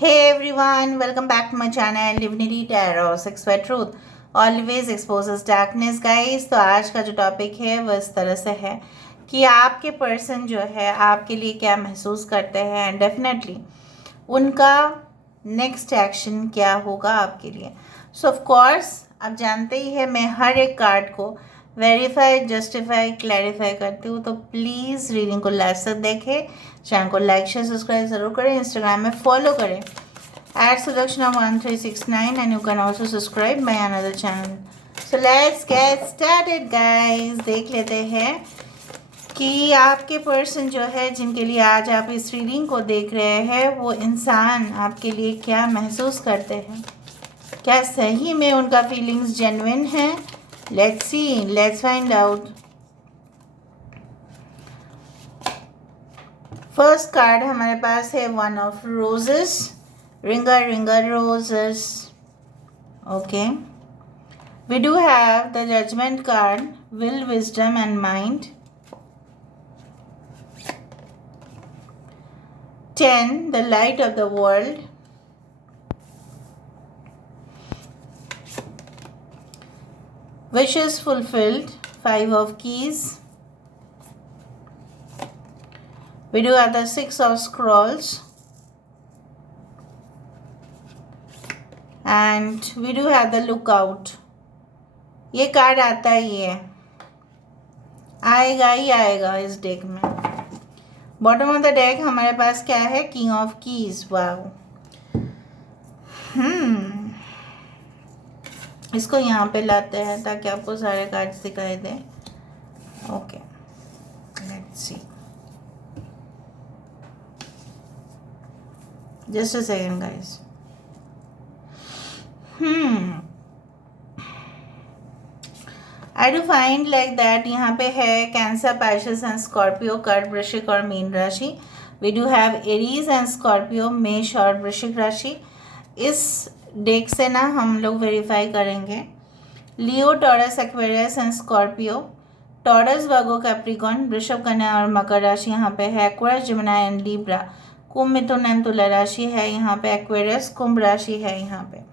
Hey everyone, welcome back to my channel Divinity Tarot 6 by Truth always exposes darkness guys। तो आज का जो topic है वो इस तरह से है कि आपके पर्सन जो है आपके लिए क्या महसूस करते हैं एंड डेफिनेटली उनका नेक्स्ट एक्शन क्या होगा आपके लिए। सो ऑफ कोर्स आप जानते ही है मैं हर एक कार्ड को वेरीफाई, जस्टिफाई, क्लैरिफाई करती हूँ, तो प्लीज़ रीडिंग को लास्ट तक देखें, चैनल को लाइक शेयर सब्सक्राइब ज़रूर करें, इंस्टाग्राम में फॉलो करें @Sudakshana1369 and you can also subscribe my another channel. So let's get started guys। देख लेते हैं कि आपके पर्सन जो है जिनके लिए आज आप इस रीडिंग को देख रहे हैं वो इंसान आपके लिए क्या महसूस करते हैं, क्या सही में उनका फीलिंग्स जेन्युइन है। Let's see, let's find out. First card हमारे पास है one of roses, ringer roses। okay, we do have the judgment card, will, wisdom and mind। 10, the light of the world। wishes fulfilled, 5 of keys। we do have the 6 of scrolls and we do have the lookout. ये card आता ही है, आएगा ही आएगा इस deck में। Bottom of the deck हमारे पास क्या है, किंग ऑफ कीज। वाओ, इसको यहाँ पे लाते हैं ताकि आपको सारे कार्ड्स दिखाई दे। Okay, let's see, just a second guys. I do find like that यहाँ पे है कैंसर, पाइसेस एंड स्कॉर्पियो, कर्क, वृश्चिक और मीन राशि। We do have Aries and Scorpio, मेष और वृश्चिक राशि। इस डेक से ना हम लोग वेरीफाई करेंगे Leo, Taurus, Aquarius and Scorpio, Taurus, Virgo, Capricorn, वृषभ, कन्या और मकर राशि यहाँ पे है, एक्वेरियस, जिमिनी एंड लीब्रा, कुंभ, मिथुन एंड तुला राशि है यहाँ पे, एक्वेरियस, कुंभ राशि है यहाँ पे।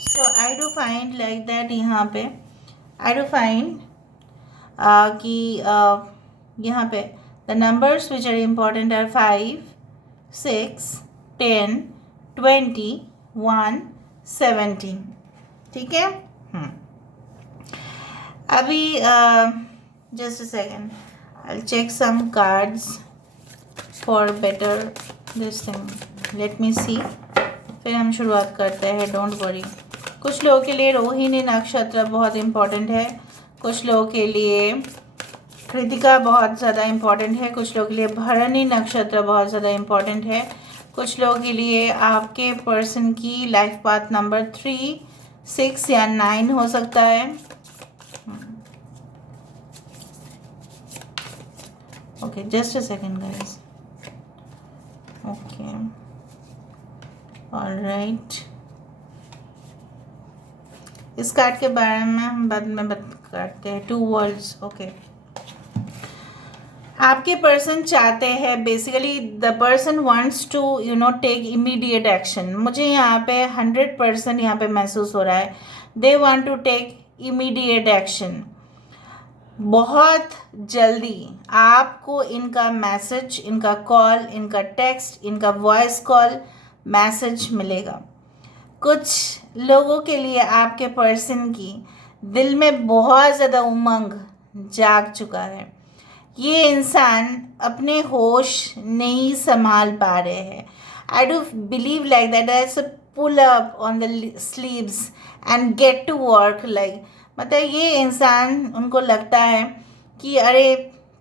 So I do find like that यहाँ पे आई डू फाइंड कि यहाँ पे the numbers which are important are 5, 6, 10, 20, 1, 17। ठीक है। अभी just a second, I check some cards for better this thing. Let me see, फिर हम शुरुआत करते हैं, डोंट वरी। कुछ लोगों के लिए रोहिणी नक्षत्र बहुत इम्पॉर्टेंट है, कुछ लोगों के लिए कृतिका बहुत ज़्यादा इम्पॉर्टेंट है, कुछ लोगों के लिए भरणी नक्षत्र बहुत ज़्यादा इम्पॉर्टेंट है, कुछ लोगों के लिए आपके पर्सन की लाइफ पाथ नंबर 3, 6 या 9 हो सकता है। Okay, just a second guys. Okay, alright, इस कार्ड के बारे में हम बाद में बात करते हैं। 2 वर्ल्ड्स। ओके, आपके पर्सन चाहते हैं, basically the person wants to take immediate action. मुझे यहाँ पे 100% यहाँ पे महसूस हो रहा है, they want to take immediate action. बहुत जल्दी आपको इनका मैसेज, इनका कॉल, इनका टेक्स्ट, इनका वॉइस कॉल, मैसेज मिलेगा। कुछ लोगों के लिए आपके पर्सन की दिल में बहुत ज़्यादा उमंग जाग चुका है। ये इंसान अपने होश नहीं संभाल पा रहे हैं। I do believe like that that's a pull up on the sleeves and get to work. Like मतलब ये इंसान, उनको लगता है कि अरे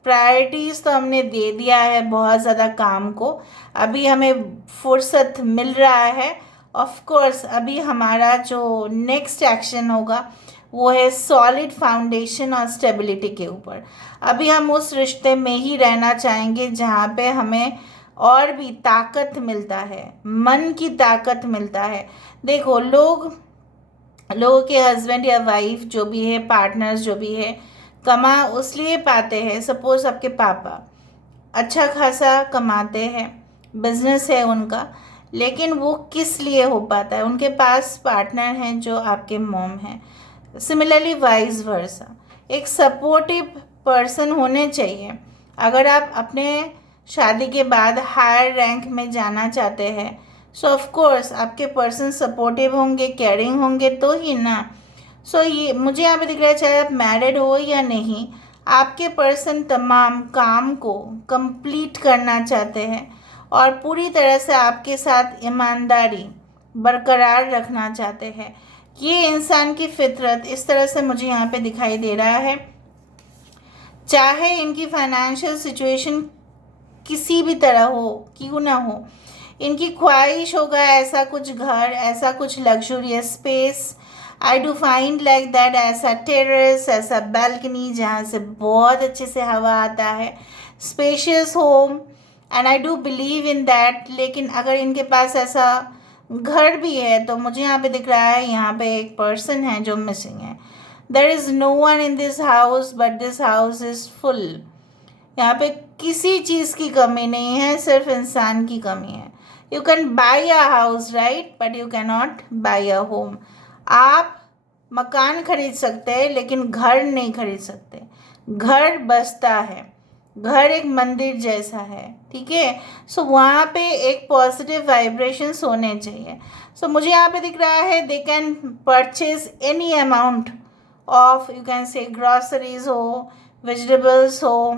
प्रायोरिटीज़ तो हमने दे दिया है बहुत ज़्यादा काम को, अभी हमें फुर्सत मिल रहा है। ऑफ कोर्स अभी हमारा जो नेक्स्ट एक्शन होगा वो है सॉलिड फाउंडेशन और स्टेबिलिटी के ऊपर। अभी हम उस रिश्ते में ही रहना चाहेंगे जहाँ पे हमें और भी ताकत मिलता है, मन की ताकत मिलता है। देखो, लोगों के हस्बैंड या वाइफ जो भी है, पार्टनर्स जो भी है, कमा उसलिए पाते हैं। सपोज आपके पापा अच्छा खासा कमाते हैं, बिजनेस है उनका, लेकिन वो किस लिए हो पाता है? उनके पास पार्टनर हैं जो आपके मॉम हैं। सिमिलरली वाइस वर्सा, एक सपोर्टिव पर्सन होने चाहिए। अगर आप अपने शादी के बाद हायर रैंक में जाना चाहते हैं, सो ऑफ कोर्स आपके पर्सन सपोर्टिव होंगे, केयरिंग होंगे तो ही ना। सो ये मुझे यहाँ पे दिख रहा है, चाहे आप मैरिड हो या नहीं, आपके पर्सन तमाम काम को कंप्लीट करना चाहते हैं और पूरी तरह से आपके साथ ईमानदारी बरकरार रखना चाहते हैं। ये इंसान की फितरत इस तरह से मुझे यहाँ पे दिखाई दे रहा है। चाहे इनकी फाइनेंशियल सिचुएशन किसी भी तरह हो, क्यों ना हो, इनकी ख्वाहिश होगा ऐसा कुछ घर, ऐसा कुछ luxurious space. I do find like that, ऐसा टेरेस, ऐसा बैल्कनी जहाँ से बहुत अच्छे से हवा आता है, spacious home, and I do believe in that. लेकिन अगर इनके पास ऐसा घर भी है तो मुझे यहाँ पे दिख रहा है, यहाँ पे एक पर्सन है जो मिसिंग है। There is no one in this house but this house is full. यहाँ पे किसी चीज़ की कमी नहीं है, सिर्फ इंसान की कमी है। You can buy a house right, but you can not by a home. आप मकान खरीद सकते हैं लेकिन घर नहीं खरीद सकते। घर बसता है, घर एक मंदिर जैसा है, ठीक है। सो वहाँ पे एक पॉजिटिव वाइब्रेशंस होने चाहिए। सो मुझे यहाँ पे दिख रहा है, they can purchase any amount of, you can से ग्रॉसरीज हो, वेजिटेबल्स हो,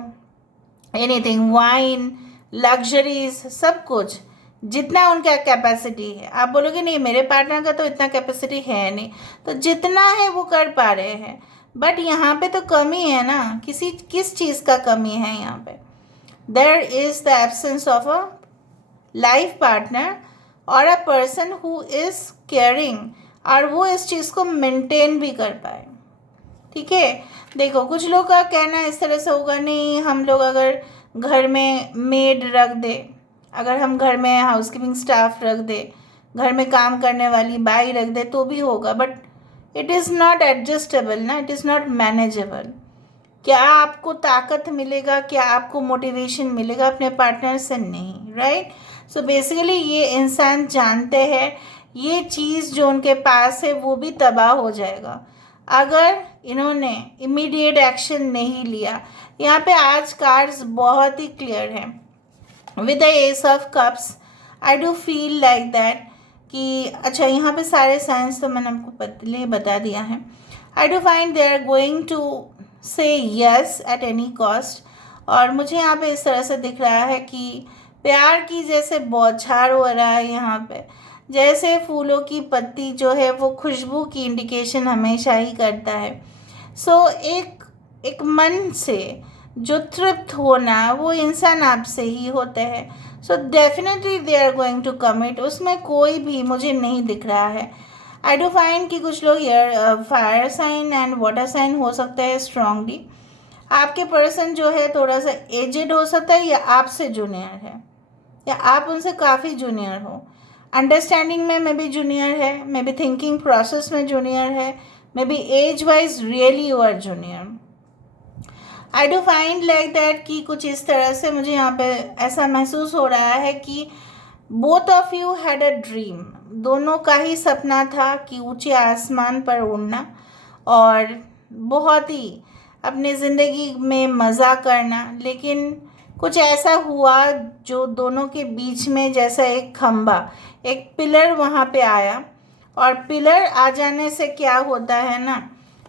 एनीथिंग, वाइन, लग्जरीज, सब कुछ जितना उनका कैपेसिटी है। आप बोलोगे नहीं मेरे पार्टनर का तो इतना कैपेसिटी है नहीं, तो जितना है वो कर पा रहे हैं। बट यहाँ पे तो कमी है ना, किस चीज़ का कमी है यहाँ पे? There is the absence of a life partner और a person who is caring, और वो इस चीज़ को मेंटेन भी कर पाए, ठीक है। देखो कुछ लोग का कहना इस तरह से होगा, नहीं हम लोग अगर घर में मेड रख दे, अगर हम घर में हाउस कीपिंग स्टाफ रख दे, घर में काम करने वाली बाई रख दे तो भी होगा, but it is not adjustable ना, इट इज़ नॉट मैनेजेबल। क्या आपको ताकत मिलेगा, क्या आपको मोटिवेशन मिलेगा अपने पार्टनर से? नहीं, राइट। सो बेसिकली ये इंसान जानते हैं ये चीज़ जो उनके पास है वो भी तबाह हो जाएगा अगर इन्होंने इमीडिएट एक्शन नहीं लिया। यहाँ पे आज कार्ड्स बहुत ही क्लियर हैं with the ace of cups. I do feel like that कि अच्छा, यहाँ पे सारे साइंस तो मैंने आपको पहले बता दिया है। I do find they are going to say yes at any cost. और मुझे यहाँ पे इस तरह से दिख रहा है कि प्यार की जैसे बौछार हो रहा है यहाँ पे, जैसे फूलों की पत्ती जो है वो खुशबू की इंडिकेशन हमेशा ही करता है। सो एक मन से जो तृप्त होना वो इंसान आपसे ही होते हैं। So definitely they are going to commit, उसमें कोई भी मुझे नहीं दिख रहा है। आई डू फाइंड कि कुछ लोग fire sign and water sign हो सकते हैं स्ट्रांगली। आपके पर्सन जो है थोड़ा सा एजेड हो सकता है या आपसे जूनियर है, या आप उनसे काफ़ी जूनियर हो। अंडरस्टैंडिंग में मे बी जूनियर है, मे बी थिंकिंग प्रोसेस में जूनियर है, maybe age wise really you are junior. I do find like that कि कुछ इस तरह से मुझे यहाँ पे ऐसा महसूस हो रहा है कि both of you had a dream, दोनों का ही सपना था कि ऊंचे आसमान पर उड़ना और बहुत ही अपने ज़िंदगी में मज़ा करना। लेकिन कुछ ऐसा हुआ जो दोनों के बीच में जैसा एक खंबा, एक पिलर वहाँ पे आया, और पिलर आ जाने से क्या होता है ना,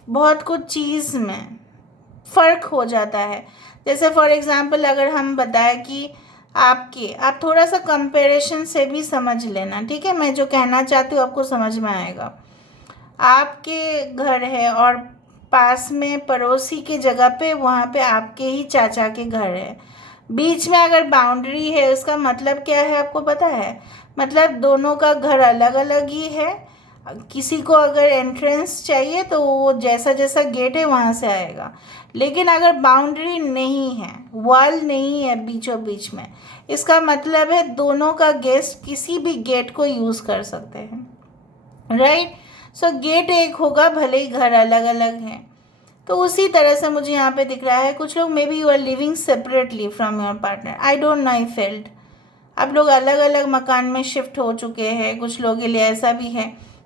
बहुत कुछ चीज़ में फ़र्क हो जाता है। जैसे फॉर एग्ज़ाम्पल अगर हम बताएं कि आप थोड़ा सा कंपैरिजन से भी समझ लेना, ठीक है। मैं जो कहना चाहती हूँ आपको समझ में आएगा। आपके घर है और पास में पड़ोसी की जगह पे वहाँ पे आपके ही चाचा के घर है, बीच में अगर बाउंड्री है उसका मतलब क्या है आपको पता है? मतलब दोनों का घर अलग अलग ही है। किसी को अगर एंट्रेंस चाहिए तो वो जैसा जैसा गेट है वहाँ से आएगा। लेकिन अगर बाउंड्री नहीं है, वॉल नहीं है बीचों बीच में, इसका मतलब है दोनों का गेस्ट किसी भी गेट को यूज़ कर सकते हैं, राइट। सो गेट एक होगा भले ही घर अलग अलग हैं। तो उसी तरह से मुझे यहाँ पे दिख रहा है कुछ लोग maybe you are living separately from your partner. I don't know, I felt आप लोग अलग अलग मकान में शिफ्ट हो चुके हैं, कुछ लोगों के लिए ऐसा भी है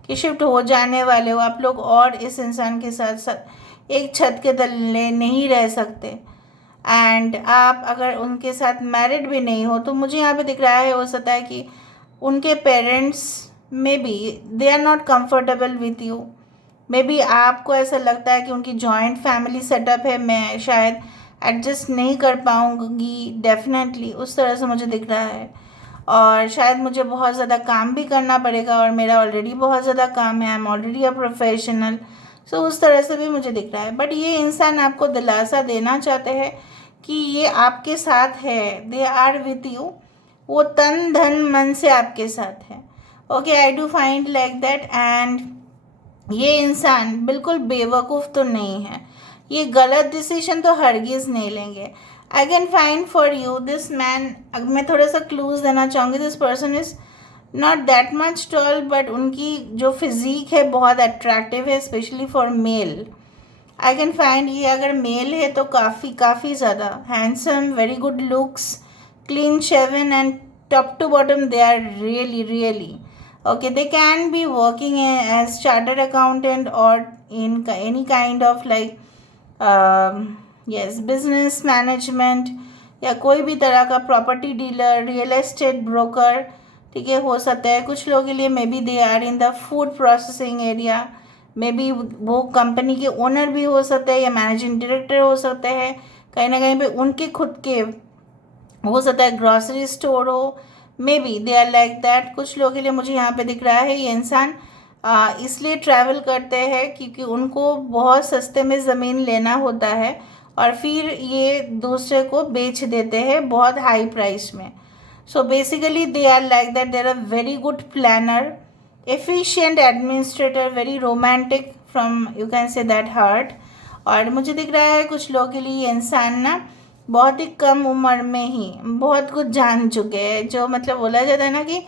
कि शिफ्ट हो जाने वाले हो आप लोग, और इस इंसान के साथ साथ एक छत के तले नहीं रह सकते। एंड आप अगर उनके साथ मैरिड भी नहीं हो तो मुझे यहाँ पे दिख रहा है, हो सकता है कि उनके parents maybe they are not comfortable with you. Maybe आपको ऐसा लगता है कि उनकी जॉइंट फैमिली सेटअप है, मैं शायद एडजस्ट नहीं कर पाऊँगी, डेफिनेटली उस तरह से मुझे दिख रहा है। और शायद मुझे बहुत ज़्यादा काम भी करना पड़ेगा, और मेरा ऑलरेडी बहुत ज़्यादा काम है, I am already a professional. So उस तरह से भी मुझे दिख रहा है। बट ये इंसान आपको दिलासा देना चाहते हैं कि ये आपके साथ है, दे आर विथ यू, वो तन धन मन से आपके साथ है। Okay, I do find like that. And ये इंसान बिल्कुल बेवकूफ़ तो नहीं है, ये गलत डिसीजन तो हरगिज़ नहीं लेंगे। I can find for you this man, अगर मैं थोड़ा सा क्लूज देना चाहूँगी, this person is not that much tall, but उनकी जो फिज़ीक है बहुत अट्रैक्टिव है, specially for male. I can find ये अगर मेल है तो काफ़ी ज़्यादा handsome, very good looks, clean shaven, and top to bottom they are really okay. They can be working as chartered accountant or in any kind of like yes, business management, या कोई भी तरह का property dealer, real estate broker, ठीक है, हो सकता है। कुछ लोगों के लिए maybe they are in the food processing area, maybe वो कंपनी के ओनर भी हो सकते हैं या मैनेजिंग डायरेक्टर हो सकते हैं, कहीं ना कहीं पे उनके खुद के हो सकता है ग्रॉसरी स्टोर हो, maybe they are like that. कुछ लोगों के लिए मुझे यहाँ पे दिख रहा है ये इंसान इसलिए ट्रैवल करते हैं क्योंकि उनको बहुत सस्ते में ज़मीन लेना होता है और फिर ये दूसरे को बेच देते हैं बहुत हाई प्राइस में। So basically they are like that, they are a very good planner, efficient administrator, very romantic from you can say that heart. और मुझे दिख रहा है कुछ लोगों के लिए ये इंसान ना बहुत ही कम उम्र में ही बहुत कुछ जान चुके हैं, जो मतलब बोला जाता है ना कि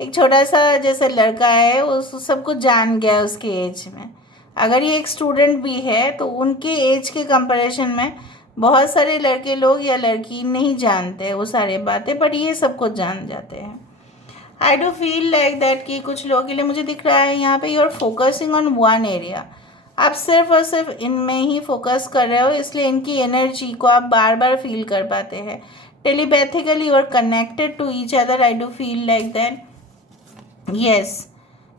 एक छोटा सा जैसे लड़का है उस सब कुछ जान गया उसके एज में। अगर ये एक स्टूडेंट भी है तो उनके एज के कंपैरिजन में बहुत सारे लड़के लोग या लड़की नहीं जानते वो सारी बातें, बट ये सब कुछ जान जाते हैं। I do feel like that कि कुछ लोगों के लिए मुझे दिख रहा है यहाँ पे you are focusing on one area, आप सिर्फ और सिर्फ इनमें ही फोकस कर रहे हो, इसलिए इनकी एनर्जी को आप बार बार फील कर पाते हैं। Telepathically you are connected to each other, I do feel like that, yes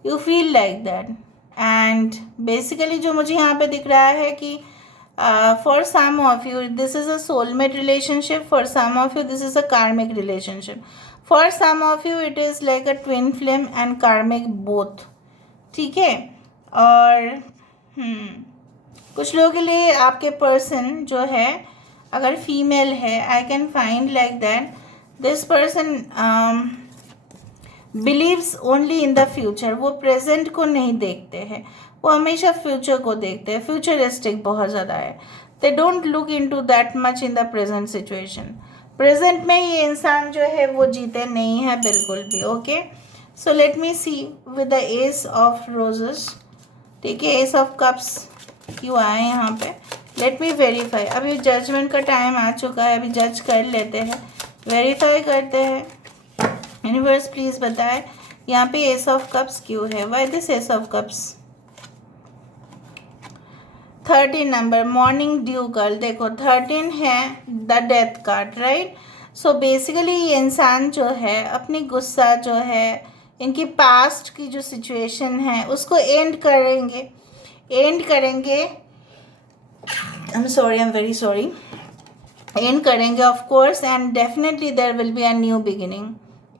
you feel like that. And basically जो मुझे यहाँ पे दिख रहा है कि for some of you this is a soulmate relationship, for some of you this is a karmic relationship, for some of you it is like a twin flame and karmic both, ठीक है। और कुछ लोगों के लिए आपके person जो है अगर फीमेल है, I can find like that this person believes only in the future, वो प्रेजेंट को नहीं देखते हैं, वो हमेशा फ्यूचर को देखते हैं, फ्यूचरिस्टिक बहुत ज़्यादा है। They don't look into that much in the present situation, present में ये इंसान जो है वो जीते नहीं है बिल्कुल भी। Okay, so let me see with the ace of roses, ठीक है, एस ऑफ कप्स क्यों आए यहाँ पे, लेट मी वेरीफाई। अभी जजमेंट का टाइम आ चुका है, अभी जज कर लेते हैं, वेरीफाई करते हैं। यूनिवर्स प्लीज़ बताए यहाँ पे एस ऑफ कप्स क्यों है, why this S of cups. 13 number morning due girl, देखो 13 है the death card, right. So basically ये इंसान जो है अपनी गुस्सा जो है, इनकी पास्ट की जो सिचुएशन है उसको एंड करेंगे, I am sorry, I am very sorry, end करेंगे of course, and definitely there will be a new beginning.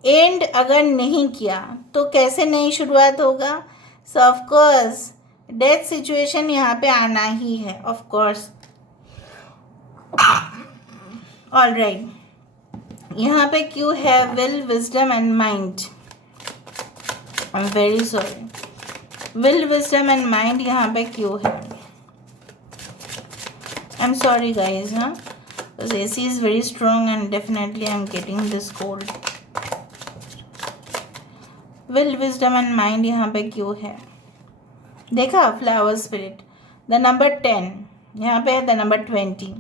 And अगर नहीं किया तो कैसे नई शुरुआत होगा, so of course death situation यहाँ पे आना ही है, ऑफ कोर्स। ऑल राइट, यहाँ पे क्यों है will, wisdom and mind, I am very sorry, will, wisdom and mind यहाँ पे क्यों है, आई एम सॉरी गाइज, हाँ, because AC is very strong and definitely I am getting this cold. Will, wisdom and mind यहाँ पे क्यों है, देखा फ्लावर स्पिरिट, द नंबर 10 यहाँ पे है, द नंबर 20।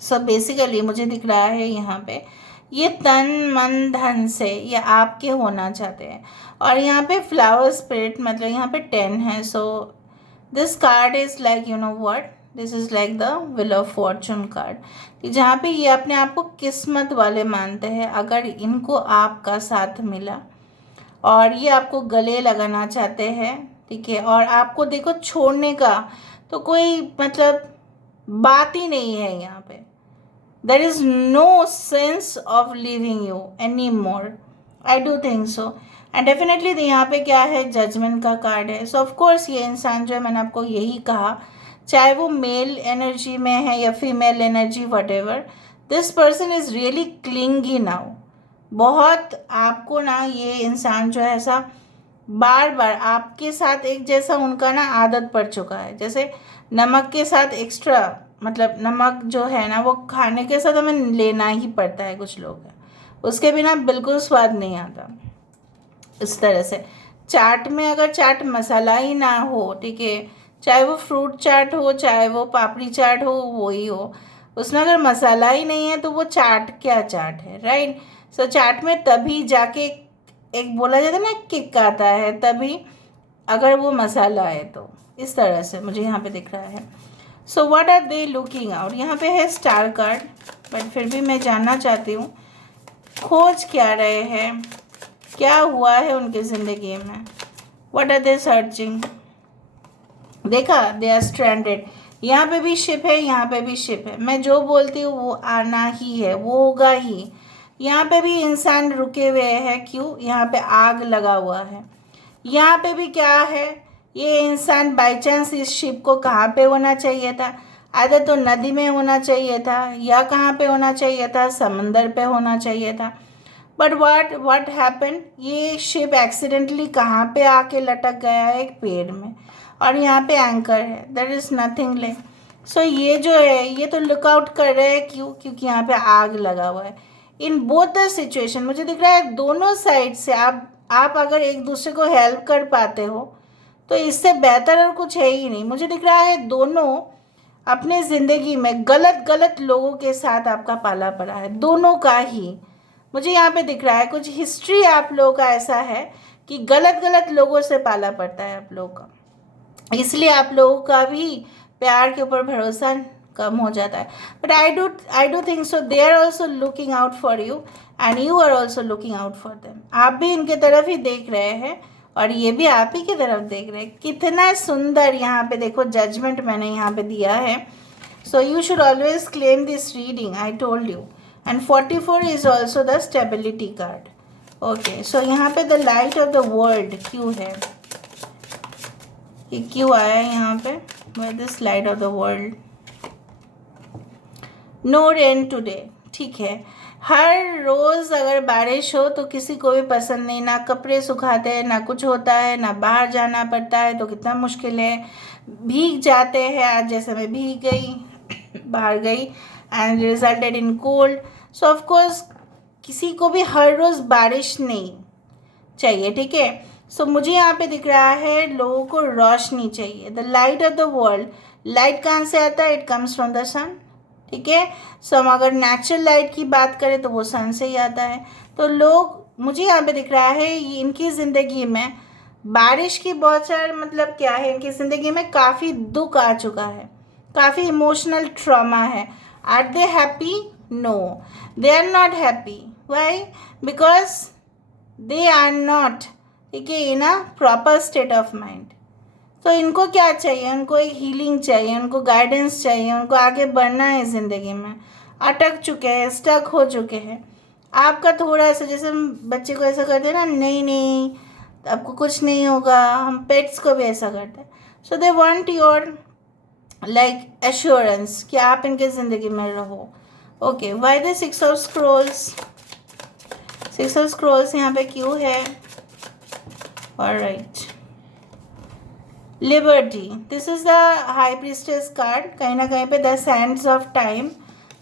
सो बेसिकली मुझे दिख रहा है यहाँ पे ये तन मन धन से ये आपके होना चाहते हैं। और यहाँ पे फ्लावर स्पिरिट मतलब यहाँ पे 10 है। So this card is like you know what, this is like the wheel of Fortune card, कि जहाँ पे ये अपने आप को किस्मत वाले मानते हैं अगर इनको आपका साथ मिला, और ये आपको गले लगाना चाहते हैं, ठीक है। और आपको देखो छोड़ने का तो कोई मतलब बात ही नहीं है यहाँ पे। There is no sense of living you any more, I do think so. And definitely यहाँ पे क्या है, जजमेंट का कार्ड है। सो ऑफकोर्स ये इंसान जो है, मैंने आपको यही कहा, चाहे वो मेल एनर्जी में है या female energy, what ever, this person is really clingy now. बहुत आपको ना ये इंसान जो है ऐसा बार बार आपके साथ एक जैसा उनका ना आदत पड़ चुका है, जैसे नमक के साथ एक्स्ट्रा, मतलब नमक जो है ना वो खाने के साथ हमें लेना ही पड़ता है, कुछ लोग हैं उसके बिना बिल्कुल स्वाद नहीं आता। इस तरह से चाट में अगर चाट मसाला ही ना हो, ठीक है, चाहे वो फ्रूट चाट हो चाहे वो पापड़ी चाट हो, वो ही हो, उसमें अगर मसाला ही नहीं है तो वो चाट क्या चाट है, राइट। सो चाट में तभी जाके एक बोला जाता है ना किक आता है, तभी अगर वो मसाला है तो। इस तरह से मुझे यहाँ पे दिख रहा है। So what are they looking out, यहाँ पे है स्टार कार्ड, बट फिर भी मैं जानना चाहती हूँ खोज क्या रहे हैं, क्या हुआ है उनकी ज़िंदगी में, व्हाट आर दे सर्चिंग। देखा, दे आर स्ट्रैंडेड, यहाँ पे भी शिप है, यहाँ पे भी शिप है। मैं जो बोलती हूँ वो आना ही है, वो होगा ही। यहाँ पे भी इंसान रुके हुए हैं, क्यों, यहाँ पे आग लगा हुआ है। यहाँ पे भी क्या है, ये इंसान बाई चांस इस शिप को कहाँ पे होना चाहिए था, आधा तो नदी में होना चाहिए था, या कहाँ पे होना चाहिए था, समंदर पे होना चाहिए था। बट व्हाट हैपन, ये शिप एक्सीडेंटली कहाँ पे आके लटक गया है, एक पेड़ में, और यहाँ पे एंकर है, देयर इज़ नथिंग लाइक। सो ये जो है ये तो लुकआउट कर रहे हैं, क्यों, क्योंकि यहाँ पे आग लगा हुआ है। इन बोथ द सिचुएशन मुझे दिख रहा है दोनों साइड से आप अगर एक दूसरे को हेल्प कर पाते हो तो इससे बेहतर और कुछ है ही नहीं। मुझे दिख रहा है दोनों अपने ज़िंदगी में गलत गलत लोगों के साथ आपका पाला पड़ा है, दोनों का ही मुझे यहाँ पे दिख रहा है। कुछ हिस्ट्री आप लोगों का ऐसा है कि गलत गलत लोगों से पाला पड़ता है आप लोगों का, इसलिए आप लोगों का भी प्यार के ऊपर भरोसा कम हो जाता है। But I do think so they are also looking out for you and you are also looking out for them. आप भी इनके तरफ ही देख रहे हैं और ये भी आप ही की तरफ देख रहे हैं। कितना सुंदर यहाँ पे देखो जजमेंट मैंने यहाँ पे दिया है। So you should always claim this reading, I told you. And 44 is also the stability card. Okay, so यहाँ पे the light of the world क्यों है, ये क्यों आया है यहाँ पे, with this light of the world. No rain today, ठीक है। हर रोज़ अगर बारिश हो तो किसी को भी पसंद नहीं, ना कपड़े सुखाते हैं, ना कुछ होता है, ना बाहर जाना पड़ता है तो कितना मुश्किल है, भीग जाते हैं। आज जैसे मैं भीग गई बाहर गई and resulted in cold. So of course किसी को भी हर रोज़ बारिश नहीं चाहिए, ठीक है। सो मुझे यहाँ पे दिख रहा है लोगों को रोशनी चाहिए, the light of the world. Light कहाँ से आता है, इट कम्स फ्रॉम द सन, ठीक है। सो हम अगर नेचुरल लाइट की बात करें तो वो सन से ही आता है। तो लोग, मुझे यहाँ पे दिख रहा है इनकी ज़िंदगी में बारिश की बहुत सारे मतलब क्या है, इनकी ज़िंदगी में काफ़ी दुख आ चुका है, काफ़ी इमोशनल ट्रॉमा है। Are they happy, no, they are not happy. Why, because they are not, ठीक है, in a proper state of mind. तो इनको क्या चाहिए, उनको एक हीलिंग चाहिए, उनको गाइडेंस चाहिए, उनको आगे बढ़ना है ज़िंदगी में। अटक चुके हैं, स्टक हो चुके हैं। आपका थोड़ा सा, जैसे हम बच्चे को ऐसा करते हैं ना, नहीं नहीं आपको कुछ नहीं होगा, हम पेट्स को भी ऐसा करते हैं। So they want your like assurance कि आप इनके ज़िंदगी में रहो। Okay, why the 6 of scrolls, 6 of scrolls यहाँ पे क्यों है, alright. Liberty, this is the high priestess card, कहीं ना कहीं पे the sands of time.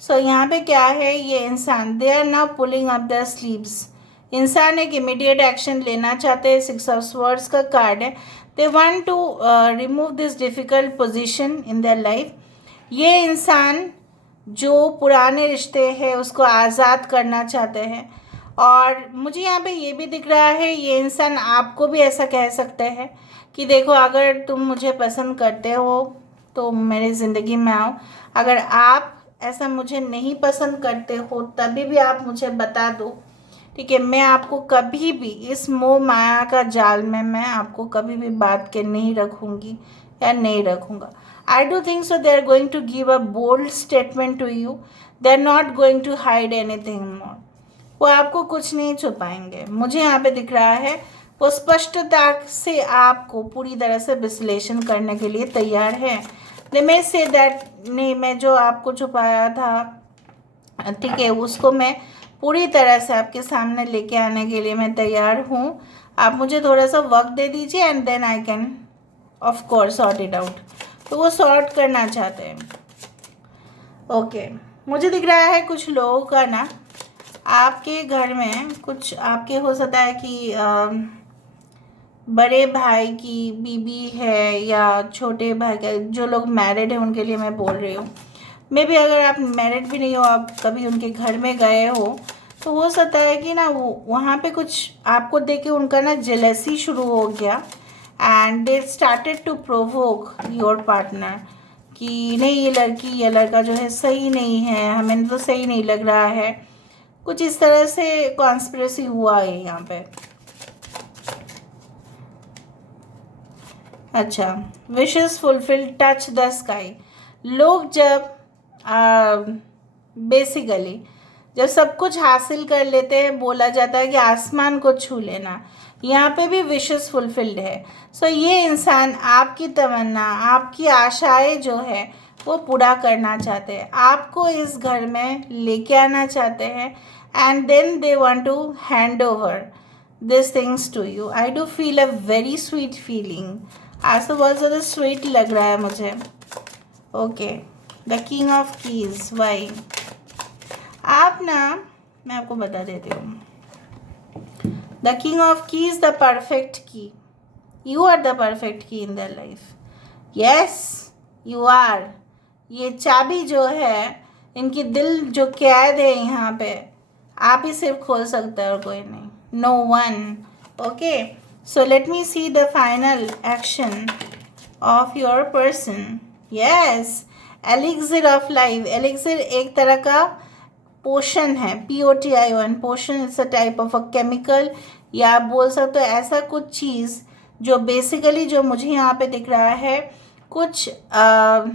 So यहाँ पे क्या है, ये इंसान they are now pulling up the sleeves. इंसान एक इमीडिएट एक्शन लेना चाहते हैं, 6 ऑफ स्वर्ड्स का कार्ड है। They want to remove this difficult position in their life. ये इंसान जो पुराने रिश्ते हैं उसको आज़ाद करना चाहते हैं। और मुझे यहाँ पे ये भी दिख रहा है, ये इंसान आपको भी ऐसा कह सकते हैं कि देखो, अगर तुम मुझे पसंद करते हो तो मेरी ज़िंदगी में आओ, अगर आप ऐसा मुझे नहीं पसंद करते हो तभी भी आप मुझे बता दो, ठीक है। मैं आपको कभी भी इस मोह माया का जाल में मैं आपको कभी भी बात के नहीं रखूँगी या नहीं रखूँगा। I do think so they are going to give a bold statement to you, they are not going to hide anything more. वो आपको कुछ नहीं छुपाएंगे, मुझे यहाँ पे दिख रहा है वो स्पष्टता से आपको पूरी तरह से विश्लेषण करने के लिए तैयार है। दे मे से दैट नहीं, मैं जो आपको छुपाया था, ठीक है, उसको मैं पूरी तरह से आपके सामने लेके आने के लिए मैं तैयार हूँ। आप मुझे थोड़ा सा वक्त दे दीजिए and then I can of course sort it out. तो वो सॉर्ट करना चाहते हैं। ओके, मुझे दिख रहा है कुछ लोगों का ना, आपके घर में कुछ आपके हो सकता है कि बड़े भाई की बीबी है या छोटे भाई का, जो लोग मैरिड हैं उनके लिए मैं बोल रही हूँ। मे बी अगर आप मैरिड भी नहीं हो, आप कभी उनके घर में गए हो तो सकता है कि ना वो वहाँ पे कुछ आपको देख के उनका ना जेलसी शुरू हो गया and they started to provoke your partner कि नहीं, ये लड़की या लड़का जो है सही नहीं है, हमें तो सही नहीं लग रहा है। कुछ इस तरह से कॉन्स्पिरेसी हुआ है यहाँ पे। अच्छा, wishes fulfil, touch the sky. लोग जब बेसिकली जब सब कुछ हासिल कर लेते हैं, बोला जाता है कि आसमान को छू लेना, यहाँ पे भी विशेस फुलफिल्ड है। सो ये इंसान आपकी तमन्ना, आपकी आशाएं जो है वो पूरा करना चाहते हैं, आपको इस घर में लेके आना चाहते हैं and then they want to hand over this things to you. I do feel a very sweet feeling. आज तो बहुत ज़्यादा स्वीट लग रहा है मुझे। Okay, the king of keys, why? आप ना, मैं आपको बता देती हूँ, the king of keys, the perfect key. You are the perfect key in the life. Yes, you are. ये चाबी जो है, इनकी दिल जो कैद है यहाँ पे, आप ही सिर्फ खोल सकते हैं और कोई नहीं, no one. Okay, so let me see the final action of your person. Yes, elixir of life. Elixir एक तरह का पोशन है, POTION, potion it's a type of a chemical, या आप बोल सकते हो ऐसा कुछ चीज़ जो बेसिकली जो मुझे यहाँ पे दिख रहा है कुछ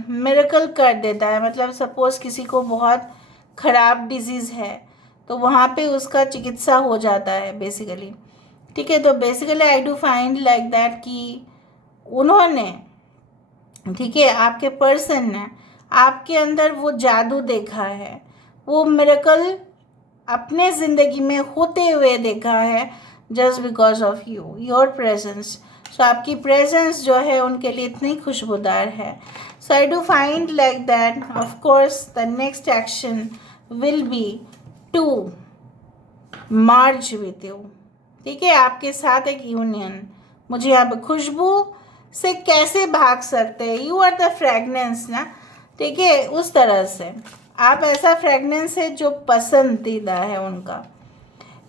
मिरेकल कर देता है। मतलब सपोज किसी को बहुत ख़राब डिजीज़ है तो वहाँ पे उसका चिकित्सा हो जाता है बेसिकली, ठीक है। तो basically I do find like that कि उन्होंने, ठीक है, आपके पर्सन ने आपके अंदर वो जादू देखा है, वो मिरेकल अपने ज़िंदगी में होते हुए देखा है just because of you, your presence. So आपकी प्रेजेंस जो है उनके लिए इतनी खुशबूदार है। So I do find like that of course the next action will be to merge with you, ठीक है, आपके साथ एक यूनियन। मुझे यहाँ पे खुशबू से कैसे भाग सकते हैं, यू आर द फ्रेगनेंस ना, ठीक है, उस तरह से आप ऐसा फ्रेगनेंस है जो पसंदीदा है उनका।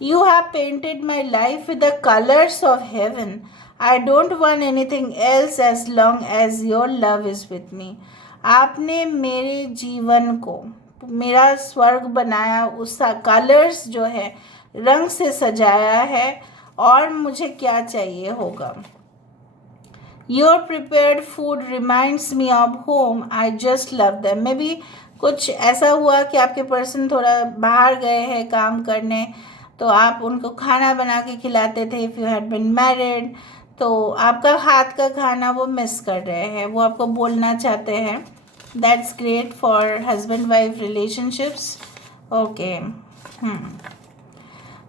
You have painted my life with the colours of heaven. I don't want anything else as long as your love is with me. आपने मेरे जीवन को, मेरा स्वर्ग बनाया, उसका कलर्स जो है रंग से सजाया है, और मुझे क्या चाहिए होगा। Your prepared food reminds me of home, I just love them. May be कुछ ऐसा हुआ कि आपके पर्सन थोड़ा बाहर गए हैं काम करने, तो आप उनको खाना बना के खिलाते थे। If you had been married, तो आपका हाथ का खाना वो मिस कर रहे हैं, वो आपको बोलना चाहते हैं। That's great for husband wife relationships. Okay,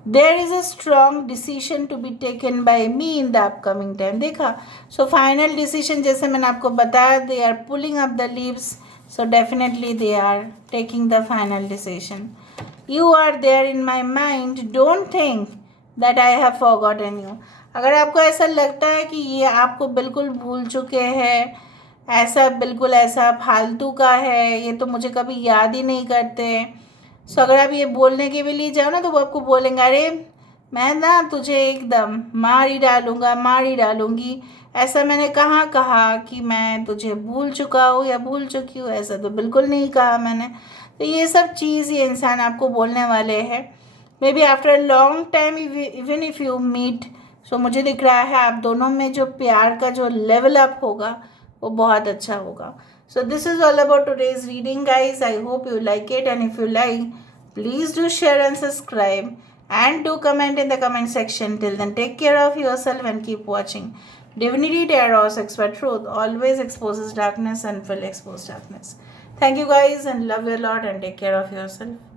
there is a strong decision to be taken by me in the upcoming time. देखा, सो फाइनल डिसीजन जैसे मैंने आपको बताया, they are pulling up the leaves, so definitely they are taking the final decision. You are there in my mind, don't think that I have forgotten you. अगर आपको ऐसा लगता है कि ये आपको बिल्कुल भूल चुके हैं, ऐसा बिल्कुल ऐसा फालतू का है, ये तो मुझे कभी याद ही नहीं करते। सो अगर आप ये बोलने के भी लिए जाओ ना तो वो आपको बोलेंगे अरे मैं ना तुझे एकदम मार ही डालूंगा, मार ही डालूंगी। ऐसा मैंने कहाँ कहा कि मैं तुझे भूल चुका हूँ या भूल चुकी हूँ, ऐसा तो बिल्कुल नहीं कहा मैंने। तो ये सब चीज़ ये इंसान आपको बोलने वाले हैं maybe after long time, even if you meet. So मुझे दिख रहा है आप दोनों में जो प्यार का जो लेवल अप होगा वो बहुत अच्छा होगा। So this is all about today's reading, guys. I hope you like it, and if you like, please do share and subscribe, and do comment in the comment section. Till then, take care of yourself and keep watching. Divinity Tarot Expert Truth always exposes darkness and will expose darkness. Thank you, guys, and love you a lot, and take care of yourself.